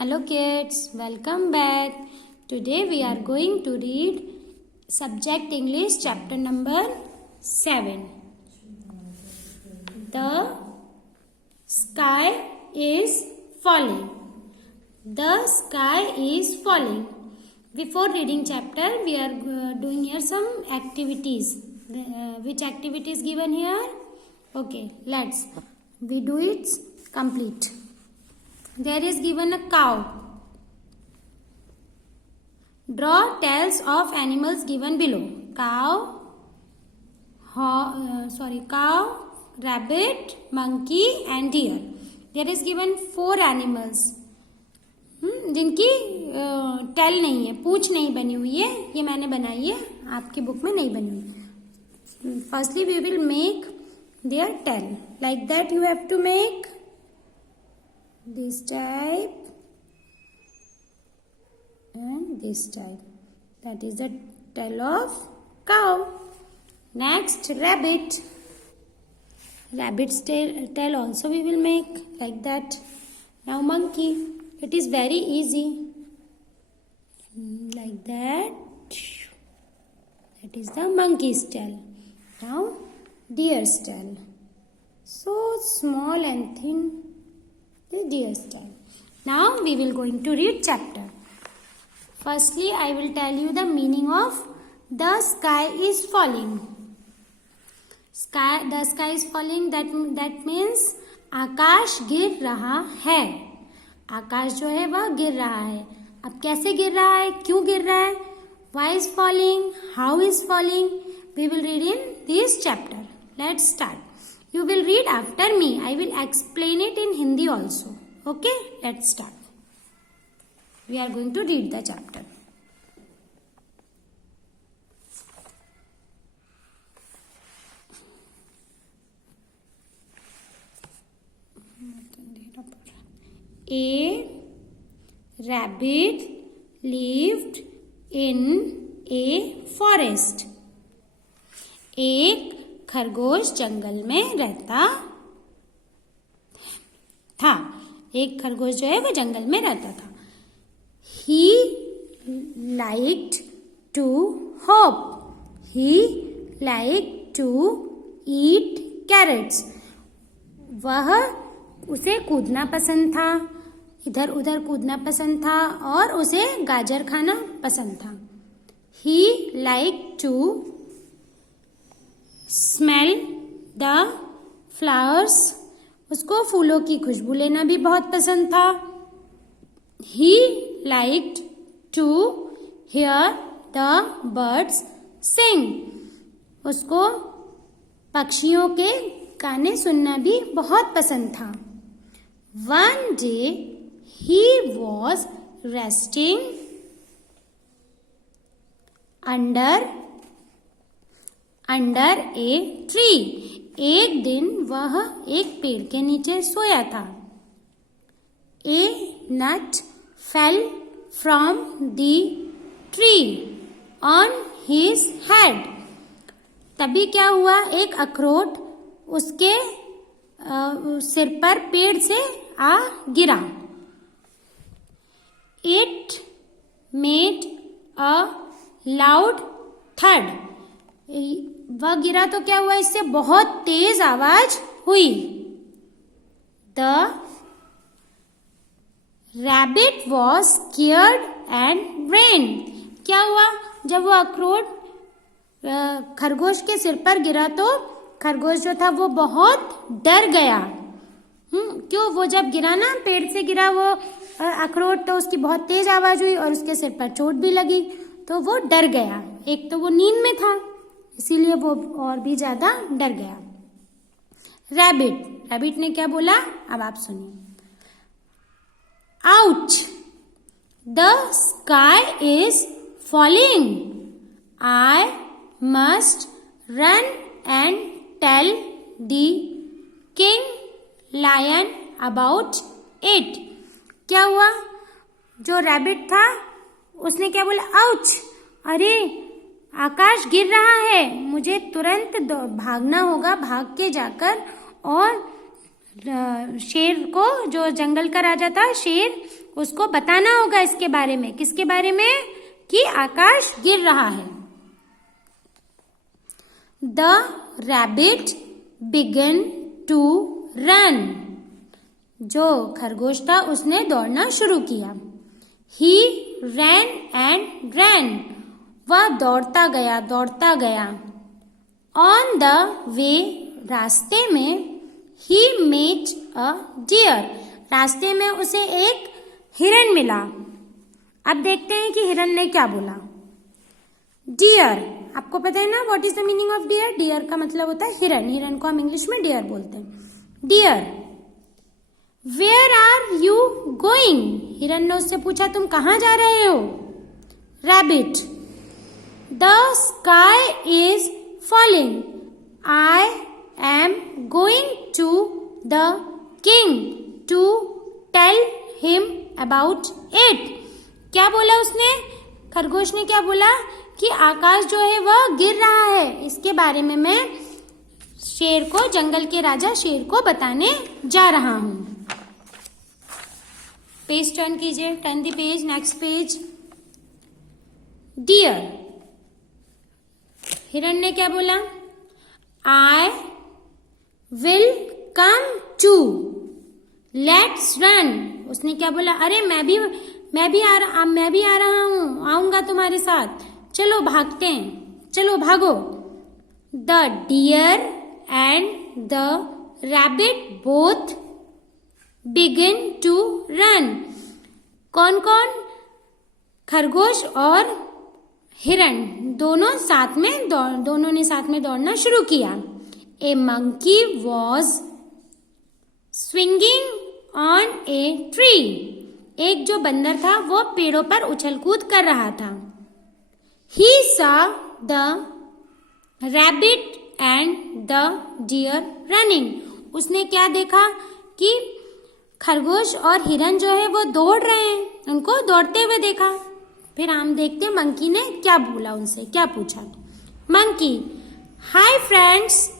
Hello kids, welcome back. Today we are going to read Subject English chapter number 7. The sky is falling. The sky is falling. Before reading chapter, we are doing here some activities. Which activity is given here? Okay, we do it complete. There is given a cow. Draw tails of animals given below. Cow, rabbit, monkey and deer. There is given 4 animals. जिनकी tell नहीं है, पूंछ नहीं बनी हुई है. ये मैंने बनाई है, आपकी बुक में नहीं बनी हुई. Firstly, we will make their tail. Like that you have to make this type and this type. That is the tail of cow. Next, rabbit. Rabbit's tail also we will make like that. Now monkey. It is very easy. Like that. That is the monkey's tail. Now deer's tail. So small and thin. The deer's tail. Now we will going to read chapter. Firstly, I will tell you the meaning of the sky is falling. The sky is falling. That means आकाश गिर रहा है. आकाश जो है वह गिर रहा है. अब कैसे गिर रहा है, क्यों गिर रहा है, why is falling, how is falling, we will read in this chapter. Let's start. You will read after me. I will explain it in Hindi also. Okay, let's start. We are going to read the chapter. A rabbit lived in a forest. एक खरगोश जंगल में रहता था. एक खरगोश जो है वो जंगल में रहता था. He liked to hop. He liked to eat carrots. उसे कूदना पसंद था, इधर उधर कूदना पसंद था और उसे गाजर खाना पसंद था. He liked to smell the flowers. उसको फूलों की खुशबू लेना भी बहुत पसंद था. He liked to hear the birds sing. उसको पक्षियों के गाने सुनना भी बहुत पसंद था. One day he was resting under a tree. एक दिन वह एक पेड़ के नीचे सोया था. A nut fell from the tree on his head. तभी क्या हुआ, एक अखरोट उसके सिर पर पेड़ से आ गिरा. It made a loud thud. वह गिरा तो क्या हुआ, इससे बहुत तेज आवाज हुई. The rabbit was scared and ran. क्या हुआ, जब वो अखरोट खरगोश के सिर पर गिरा तो खरगोश जो था वो बहुत डर गया. क्यों, वो जब गिरा ना, पेड़ से गिरा वो अखरोट, तो उसकी बहुत तेज आवाज हुई और उसके सिर पर चोट भी लगी, तो वो डर गया. एक तो वो नींद में था, इसीलिए वो और भी ज्यादा डर गया. रैबिट ने क्या बोला, अब आप सुनिए. Ouch, the sky is falling. I must run and tell the king lion about it. क्या हुआ, जो रैबिट था उसने क्या बोला, आउच, अरे आकाश गिर रहा है, मुझे तुरंत भागना होगा. भाग के जाकर और शेर को, जो जंगल का राजा था शेर, उसको बताना होगा इसके बारे में। किसके बारे में? कि आकाश गिर रहा है। The rabbit began to run. जो खरगोश था उसने दौड़ना शुरू किया। He ran and ran. वह दौड़ता गया, दौड़ता गया। On the way, रास्ते में, he met a deer. रास्ते में उसे एक हिरन मिला। अब देखते हैं कि हिरन ने क्या बोला। डियर, आपको पता है ना what is the meaning of deer? Deer का मतलब होता है हिरन। हिरन को हम इंग्लिश में डियर बोलते हैं। Deer, where are you going? हिरन ने उससे पूछा तुम कहाँ जा रहे हो? Rabbit, the sky is falling. I am going to the king to tell him about it. क्या बोला उसने? खरगोश ने क्या बोला? कि आकाश जो है वह गिर रहा है, इसके बारे में मैं शेर को, जंगल के राजा शेर को बताने जा रहा हूं। पेज टर्न कीजिए, turn the page, next page. Deer, हिरन ने क्या बोला? I will come too, let's run. उसने क्या बोला? अरे मैं भी आ रहा हूं, आऊंगा तुम्हारे साथ, चलो भागते हैं, चलो भागो। The deer and the rabbit both begin to run. कौन कौन? खरगोश और हिरन दोनों ने साथ में दौड़ना शुरू किया। A monkey was swinging on a tree. एक जो बंदर था वो पेड़ों पर उछल कूद कर रहा था। He saw the rabbit and the deer running. उसने क्या देखा? कि खरगोश और हिरन जो है वो दौड़ रहे हैं, उनको दौड़ते हुए देखा। फिर हम देखते हैं मंकी ने क्या बोला, उनसे क्या पूछा। Monkey, hi friends,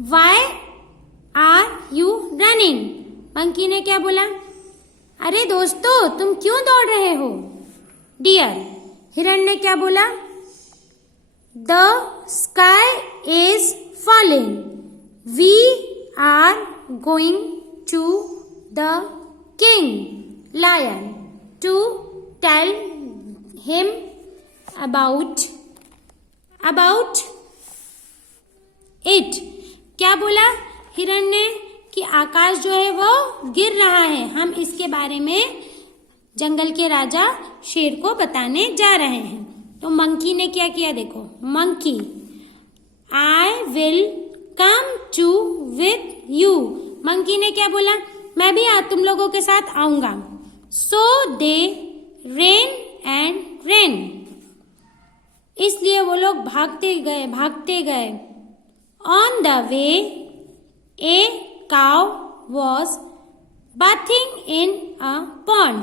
why are you running? Monkey ने क्या बोला? अरे दोस्तों, तुम क्यों दौड़ रहे हो? डियर, हिरन ने क्या बोला? The sky is falling, we are going to the king lion to tell him about it. क्या बोला हिरन ने? कि आकाश जो है वो गिर रहा है, हम इसके बारे में जंगल के राजा शेर को बताने जा रहे हैं। तो मंकी ने क्या किया? देखो, monkey, I will come too with you. Monkey ने क्या बोला? मैं भी तुम लोगों के साथ आऊंगा। सो दे रेन एंड रेन। इसलिए वो लोग भागते गए। On the way, A cow was bathing in a pond.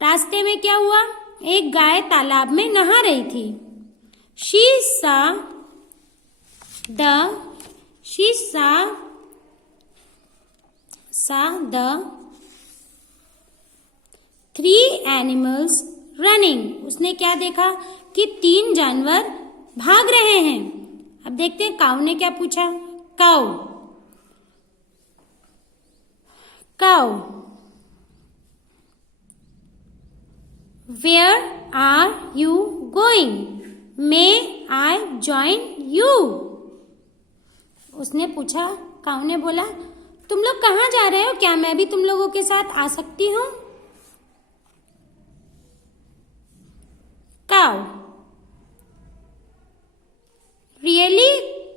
रास्ते में क्या हुआ? एक गाय तालाब में नहा रही थी। She saw the 3 animals running. उसने क्या देखा? कि 3 जानवर भाग रहे हैं। अब देखते हैं काऊ ने क्या पूछा। Cow, where are you going? May I join you? उसने पूछा, काऊ ने बोला, तुम लोग कहाँ जा रहे हो? क्या मैं भी तुम लोगों के साथ आ सकती हूँ? Cow, really?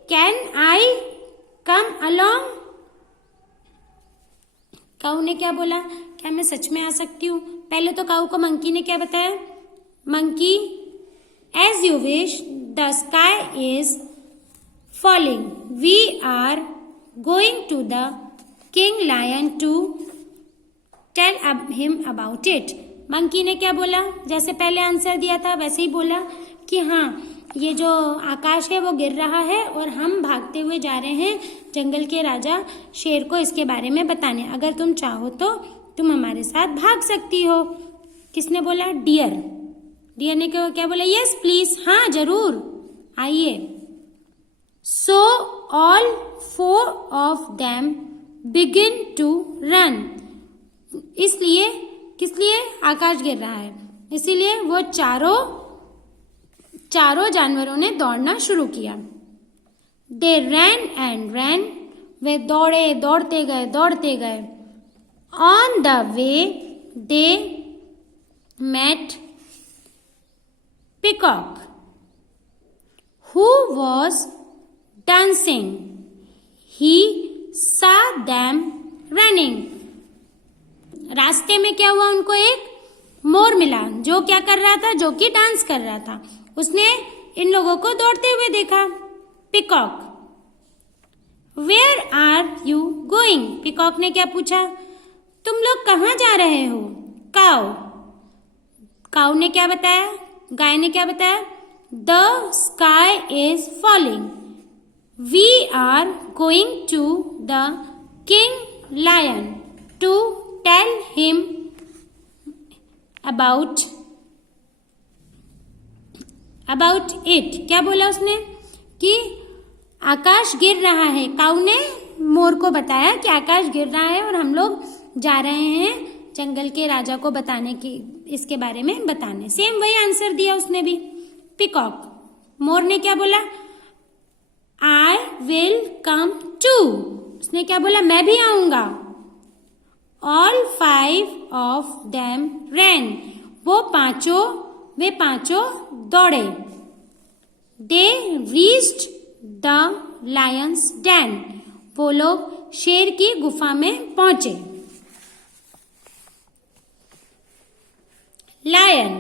Can I come along? काऊ ने क्या बोला? क्या मैं सच में आ सकती हूँ? पहले तो काऊ को मंकी ने क्या बताया? Monkey, as you wish, the sky is falling, we are going to the king lion to tell him about it. Monkey ने क्या बोला? जैसे पहले आंसर दिया था वैसे ही बोला कि हाँ, ये जो आकाश है वो गिर रहा है और हम भागते हुए जा रहे हैं जंगल के राजा शेर को इसके बारे में बताने। अगर तुम चाहो तो तुम हमारे साथ भाग सकती हो। किसने बोला? डियर। डियर ने क्या बोला? यस प्लीज, हाँ जरूर, आइए। So all 4 of them begin to run. इसलिए, किस लिए? आकाश गिर रहा है, इसीलिए वो चारों जानवरों ने दौड़ना शुरू किया। दे रैन एंड रैन, वे दौड़ते गए। On the way they met peacock who was dancing. He saw them running. रास्ते में क्या हुआ? उनको एक मोर मिला जो क्या कर रहा था? जो कि डांस कर रहा था। उसने इन लोगों को दौड़ते हुए देखा। Peacock, where are you going? Peacock ने क्या पूछा? तुम लोग कहाँ जा रहे हो? काऊ ने क्या बताया? गाय ने क्या बताया? The sky is falling. We are going to the king lion to tell him about it. क्या बोला उसने? कि आकाश गिर रहा है। काऊ ने मोर को बताया कि आकाश गिर रहा है और हम लोग जा रहे हैं जंगल के राजा को बताने की, इसके बारे में बताने। सेम वही आंसर दिया उसने भी। पिकॉक, मोर ने क्या बोला? I will come too. उसने क्या बोला? मैं भी आऊंगा। All 5 of them ran. वे पांचों दौड़े। They reached the lion's den. वो लोग शेर की गुफा में पहुंचे। Lion,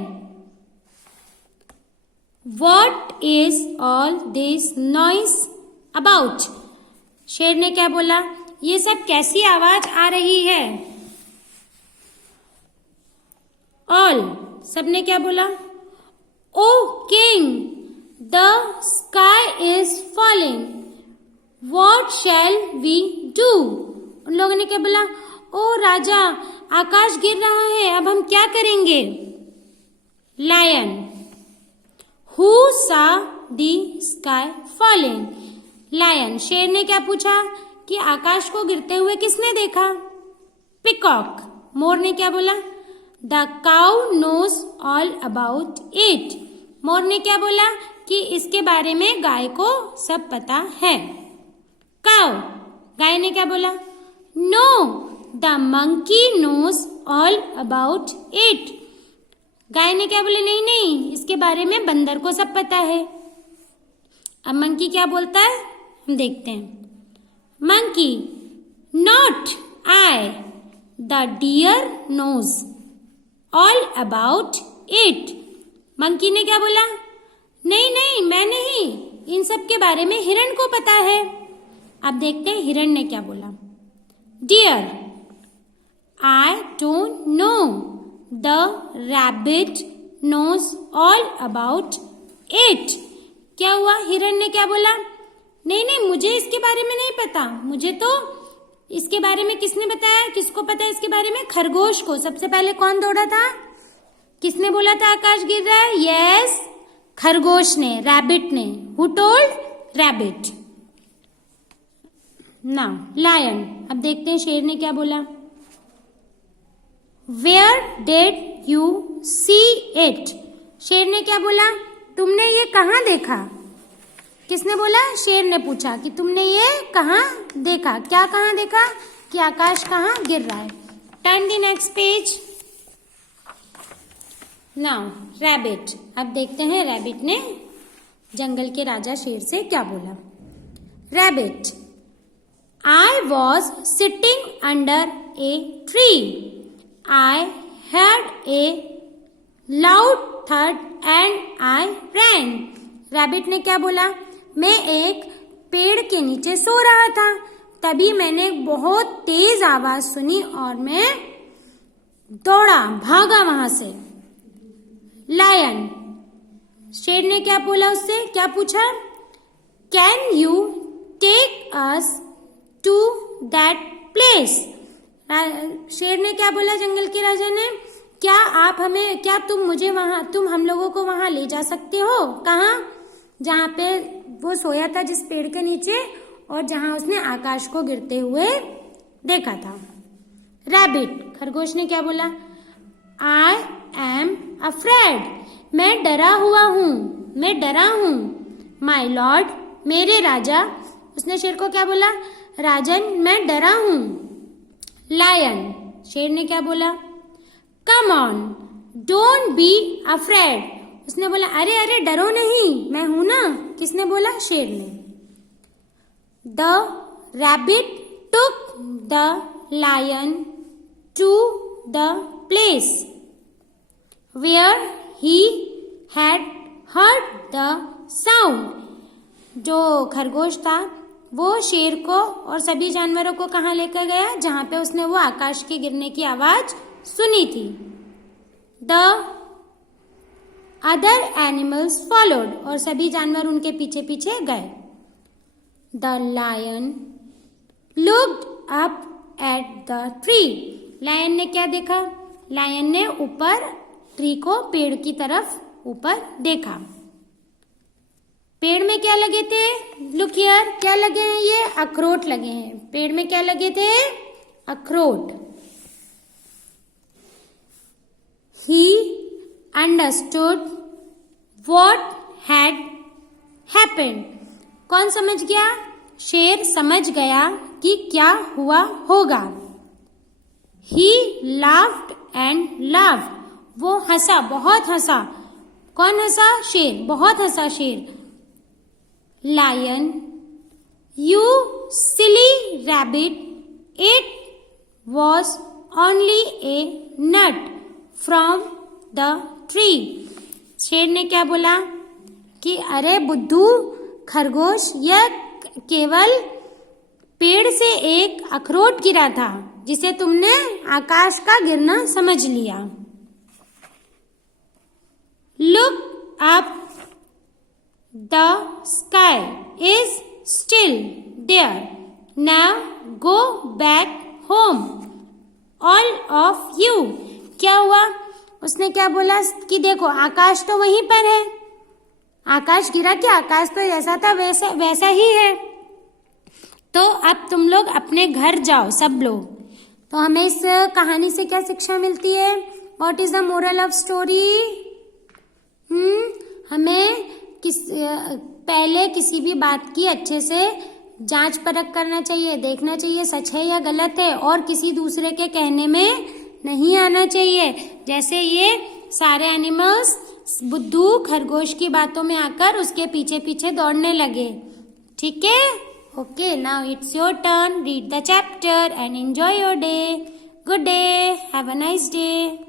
What is all this noise about? शेर ने क्या बोला? ये सब कैसी आवाज आ रही है? All, सबने क्या बोला? Oh king, the sky is falling. What shall we do? उन लोगों ने क्या बोला? ओ राजा, आकाश गिर रहा है, अब हम क्या करेंगे? Lion, Who saw the sky falling? Lion, शेर ने क्या पूछा? कि आकाश को गिरते हुए किसने देखा? Peacock, मोर ने क्या बोला? The cow knows all about it. मोर ने क्या बोला? कि इसके बारे में गाय को सब पता है। Cow, गाय ने क्या बोला? No, the monkey knows all about it. गाय ने क्या बोला? नहीं, इसके बारे में बंदर को सब पता है। अब मंकी क्या बोलता है? हम देखते हैं। Monkey, not I, the deer knows all about it. Monkey ने क्या बोला? नहीं, मैं नहीं, इन सब के बारे में हिरण को पता है। अब देखते हैं हिरण ने क्या बोला। Dear, I don't know, The rabbit knows all about it. क्या हुआ? हिरण ने क्या बोला? नहीं, मुझे इसके बारे में नहीं पता। मुझे तो इसके बारे में किसने बताया? किसको पता है इसके बारे में? खरगोश को। सबसे पहले कौन दौड़ा था? किसने बोला था आकाश गिर रहा है? यस, खरगोश ने, रैबिट ने। Who told? Rabbit. Now lion. अब देखते हैं शेर ने क्या बोला। Where did you see it? शेर ने क्या बोला? तुमने ये कहाँ देखा? किसने बोला? शेर ने पूछा कि तुमने ये कहाँ देखा? क्या कहाँ देखा? कि आकाश कहाँ गिर रहा है। Turn the next page. Now rabbit. अब देखते हैं रैबिट ने जंगल के राजा शेर से क्या बोला। Rabbit, I was sitting under a tree. I heard a loud thud and I ran. Rabbit ने क्या बोला? मैं एक पेड़ के नीचे सो रहा था, तभी मैंने बहुत तेज आवाज सुनी और मैं दौड़ा, भागा वहां से। लायन, शेर ने क्या बोला उससे? क्या पूछा? Can you take us to that place? शेर ने क्या बोला जंगल के राजा ने, क्या तुम हम लोगों को वहां ले जा सकते हो? कहाँ? जहाँ पे वो सोया था, जिस पेड़ के नीचे, और जहां उसने आकाश को गिरते हुए देखा था। रैबिट, खरगोश ने क्या बोला? आई एम अफ्रेड, मैं डरा हुआ हूं, मैं डरा हूं। माई लॉर्ड, मेरे राजा, उसने शेर को क्या बोला? राजन, मैं डरा हूं। लायन, शेर ने क्या बोला? Come on, don't be afraid, उसने बोला अरे अरे डरो नहीं, मैं हूं ना। किसने बोला? शेर ने। The rabbit took the lion to the place where he had heard the sound. जो खरगोश था वो शेर को और सभी जानवरों को कहाँ लेकर गया? जहां पे उसने वो आकाश के गिरने की आवाज सुनी थी। द अदर एनिमल्स फॉलोड, और सभी जानवर उनके पीछे पीछे गए। The lion looked up at the tree, lion ने क्या देखा? लायन ने ऊपर ट्री को, पेड़ की तरफ ऊपर देखा। पेड़ में क्या लगे थे? लुक हियर, क्या लगे हैं? ये अखरोट लगे हैं। पेड़ में क्या लगे थे? अखरोट। He understood what had happened. कौन समझ गया? शेर समझ गया कि क्या हुआ होगा। He laughed and laughed. वो हंसा, बहुत हंसा। कौन हंसा? शेर, बहुत हंसा शेर। Lion, you silly rabbit, it was only a nut from the tree. शेर ने क्या बोला कि अरे बुद्धू खरगोश, यह केवल पेड़ से एक अखरोट गिरा था जिसे तुमने आकाश का गिरना समझ लिया। Look up, the sky is still there. Now go back home, all of you. क्या हुआ? उसने क्या बोला कि देखो आकाश तो वहीं पर है, आकाश गिरा क्या? आकाश तो जैसा था वैसा ही है। तो अब तुम लोग अपने घर जाओ, सब लोग। तो हमें इस कहानी से क्या शिक्षा मिलती है? What is the moral of story? हमें पहले किसी भी बात की अच्छे से जांच परख करना चाहिए, देखना चाहिए सच है या गलत है, और किसी दूसरे के कहने में नहीं आना चाहिए। जैसे ये सारे एनिमल्स बुद्धू खरगोश की बातों में आकर उसके पीछे पीछे दौड़ने लगे। ठीक है? Okay, now it's your turn. Read the chapter and enjoy your day. Good day. Have a nice day.